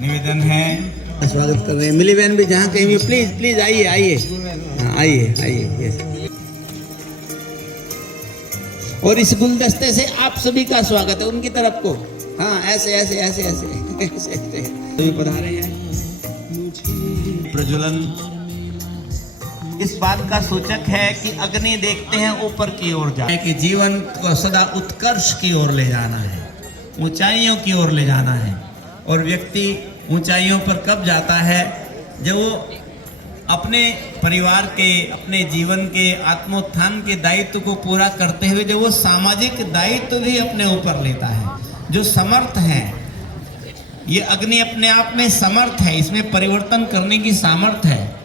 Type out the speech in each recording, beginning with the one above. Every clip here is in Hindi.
निवेदन है। स्वागत कर रहे हैं। मिली बहन भी जहाँ कहीं भी प्लीज प्लीज आइए आइए, हाँ आइए आइए। यस। और इस गुलदस्ते से आप सभी का स्वागत है उनकी तरफ को। हाँ ऐसे ऐसे ऐसे ऐसे ऐसे ऐसे सभी पधारे हैं। प्रज्वलन इस बात का सूचक है कि अग्नि देखते हैं ऊपर की ओर जाए, कि जीवन को सदा उत्कर्ष की ओर ले जाना है, ऊंचाइयों की ओर ले जाना है। और व्यक्ति ऊंचाइयों पर कब जाता है, जब वो अपने परिवार के, अपने जीवन के आत्मोत्थान के दायित्व को पूरा करते हुए जब वो सामाजिक दायित्व भी अपने ऊपर लेता है। जो समर्थ है, ये अग्नि अपने आप में समर्थ है, इसमें परिवर्तन करने की सामर्थ्य है।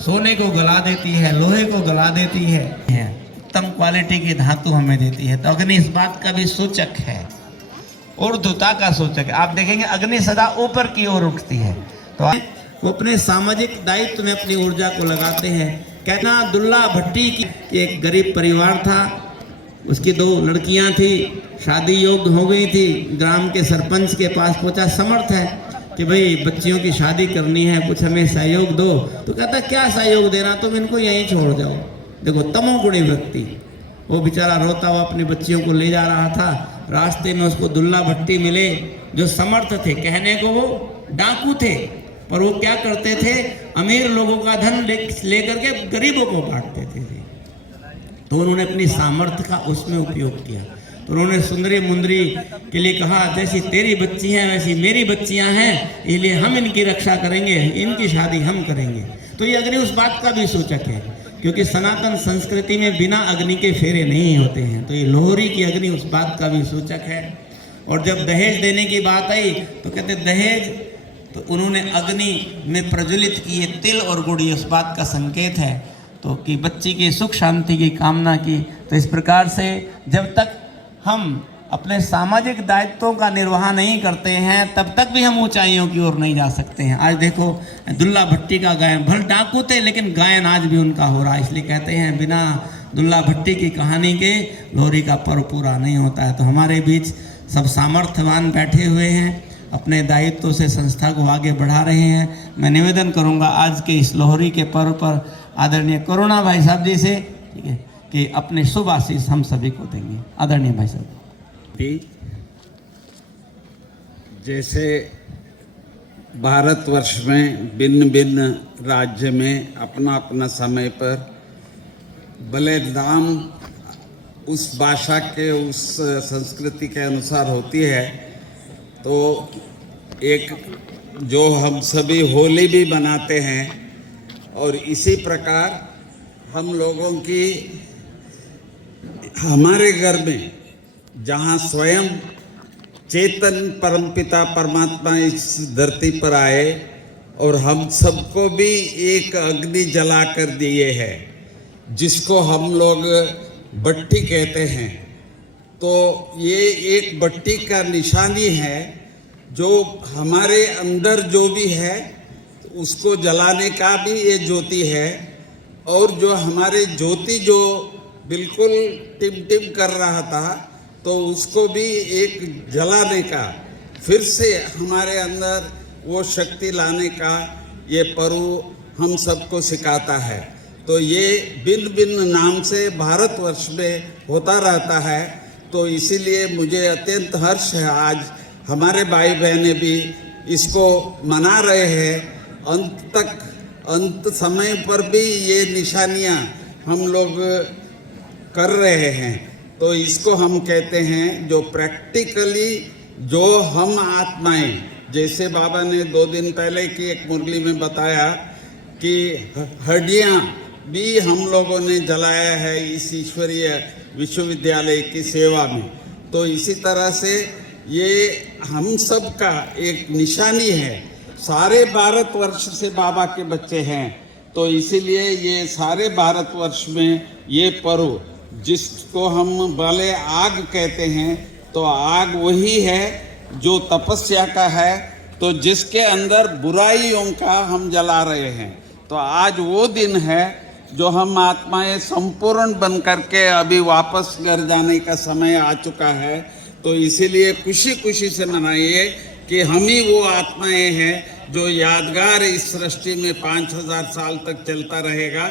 सोने को गला देती है, लोहे को गला देती है, उत्तम क्वालिटी की धातु हमें देती है। तो अग्नि इस बात का भी सूचक है, ऊर्ध्वता का सूचक है। आप देखेंगे अग्नि सदा ऊपर की ओर उठती है। तो वो अपने सामाजिक दायित्व में अपनी ऊर्जा को लगाते हैं। कहना दुल्ला भट्टी की एक गरीब परिवार था, उसकी 2 लड़कियां थी, शादी योग्य हो गई थी। ग्राम के सरपंच के पास पहुंचा, समर्थ है कि भाई बच्चियों की शादी करनी है, कुछ हमें सहयोग दो। तो कहता क्या सहयोग देना, तुम इनको यहीं छोड़ जाओ। देखो तमोगुणी व्यक्ति, वो बेचारा रोता हुआ अपनी बच्चियों को ले जा रहा था। रास्ते में उसको दुल्ला भट्टी मिले जो समर्थ थे, कहने को वो डाकू थे, पर वो क्या करते थे, अमीर लोगों का धन लेकर के गरीबों को बांटते थे। तो उन्होंने अपनी सामर्थ्य का उसमें उपयोग किया। तो उन्होंने सुंदरी मुंदरी के लिए कहा, जैसी तेरी बच्ची हैं वैसी मेरी बच्चियां हैं, इसलिए हम इनकी रक्षा करेंगे, इनकी शादी हम करेंगे। तो ये अग्नि उस बात का भी सूचक है, क्योंकि सनातन संस्कृति में बिना अग्नि के फेरे नहीं होते हैं। तो ये लोहरी की अग्नि उस बात का भी सूचक है। और जब दहेज देने की बात आई तो कहते दहेज, तो उन्होंने अग्नि में प्रज्वलित किए तिल और गुड़, उस बात का संकेत है। तो कि बच्ची की सुख शांति की कामना की। तो इस प्रकार से जब तक हम अपने सामाजिक दायित्वों का निर्वाह नहीं करते हैं, तब तक भी हम ऊंचाइयों की ओर नहीं जा सकते हैं। आज देखो दुल्ला भट्टी का गायन, भले डाकू थे लेकिन गायन आज भी उनका हो रहा है। इसलिए कहते हैं बिना दुल्ला भट्टी की कहानी के लोहरी का पर्व पूरा नहीं होता है। तो हमारे बीच सब सामर्थ्यवान बैठे हुए हैं, अपने दायित्व से संस्था को आगे बढ़ा रहे हैं। मैं निवेदन करूंगा आज के इस लोहरी के पर्व पर आदरणीय करुणा भाई साहब जी से, ठीक है, कि अपने शुभ आशीष हम सभी को देंगे। आदरणीय भाई साहब। जैसे भारतवर्ष में भिन्न भिन्न राज्य में अपना अपना समय पर भले नाम उस भाषा के, उस संस्कृति के अनुसार होती है, तो एक जो हम सभी होली भी मनाते हैं, और इसी प्रकार हम लोगों की हमारे घर में जहाँ स्वयं चेतन परमपिता परमात्मा इस धरती पर आए और हम सबको भी एक अग्नि जला कर दिए है, जिसको हम लोग भट्टी कहते हैं। तो ये एक भट्टी का निशानी है, जो हमारे अंदर जो भी है उसको जलाने का भी ये ज्योति है। और जो हमारे ज्योति जो बिल्कुल टिम कर रहा था, तो उसको भी एक जलाने का, फिर से हमारे अंदर वो शक्ति लाने का ये पर्व हम सबको सिखाता है। तो ये भिन्न भिन्न नाम से भारतवर्ष में होता रहता है। तो इसीलिए मुझे अत्यंत हर्ष है, आज हमारे भाई बहनें भी इसको मना रहे हैं। अंत समय पर भी ये निशानियाँ हम लोग कर रहे हैं। तो इसको हम कहते हैं जो प्रैक्टिकली जो हम आत्माएं, जैसे बाबा ने 2 दिन पहले की एक मुरली में बताया कि हड्डियाँ भी हम लोगों ने जलाया है इस ईश्वरीय विश्वविद्यालय की सेवा में। तो इसी तरह से ये हम सब का एक निशानी है। सारे भारतवर्ष से बाबा के बच्चे हैं, तो इसीलिए ये सारे भारतवर्ष में ये पर्व, जिसको हम भले आग कहते हैं, तो आग वही है जो तपस्या का है, तो जिसके अंदर बुराइयों का हम जला रहे हैं। तो आज वो दिन है जो हम आत्माएं संपूर्ण बन करके अभी वापस घर जाने का समय आ चुका है। तो इसीलिए खुशी खुशी से मनाइए कि हम ही वो आत्माएं हैं जो यादगार इस सृष्टि में 5000 साल तक चलता रहेगा।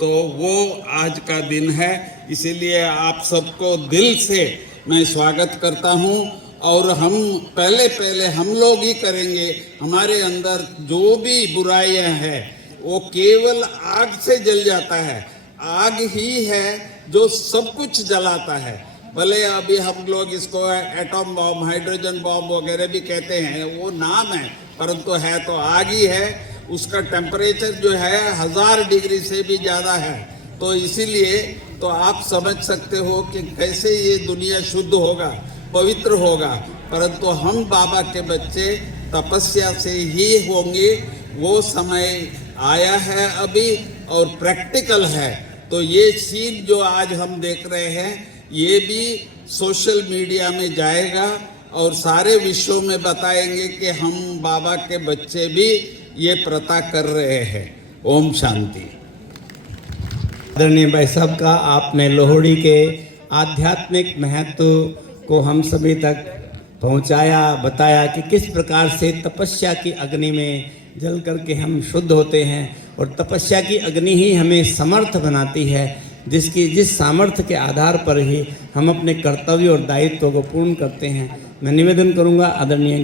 तो वो आज का दिन है, इसीलिए आप सबको दिल से मैं स्वागत करता हूँ। और हम पहले हम लोग ही करेंगे। हमारे अंदर जो भी बुराइयां हैं वो केवल आग से जल जाता है। आग ही है जो सब कुछ जलाता है। भले अभी हम लोग इसको एटॉम बॉम्ब, हाइड्रोजन बॉम्ब वगैरह भी कहते हैं, वो नाम है, परंतु है तो आग ही है। उसका टेम्परेचर जो है 1000 डिग्री से भी ज़्यादा है। तो इसीलिए तो आप समझ सकते हो कि कैसे ये दुनिया शुद्ध होगा, पवित्र होगा। परंतु हम बाबा के बच्चे तपस्या से ही होंगे। वो समय आया है अभी और प्रैक्टिकल है। तो ये सीन जो आज हम देख रहे हैं ये भी सोशल मीडिया में जाएगा और सारे विश्व में बताएंगे कि हम बाबा के बच्चे भी ये प्रथा कर रहे हैं। ओम शांति। आदरणीय भाई साहब का आपने लोहड़ी के आध्यात्मिक महत्व को हम सभी तक पहुंचाया, बताया कि किस प्रकार से तपस्या की अग्नि में जल करके हम शुद्ध होते हैं और तपस्या की अग्नि ही हमें समर्थ बनाती है, जिस सामर्थ्य के आधार पर ही हम अपने कर्तव्य और दायित्व को पूर्ण करते हैं। मैं निवेदन करूंगा आदरणीय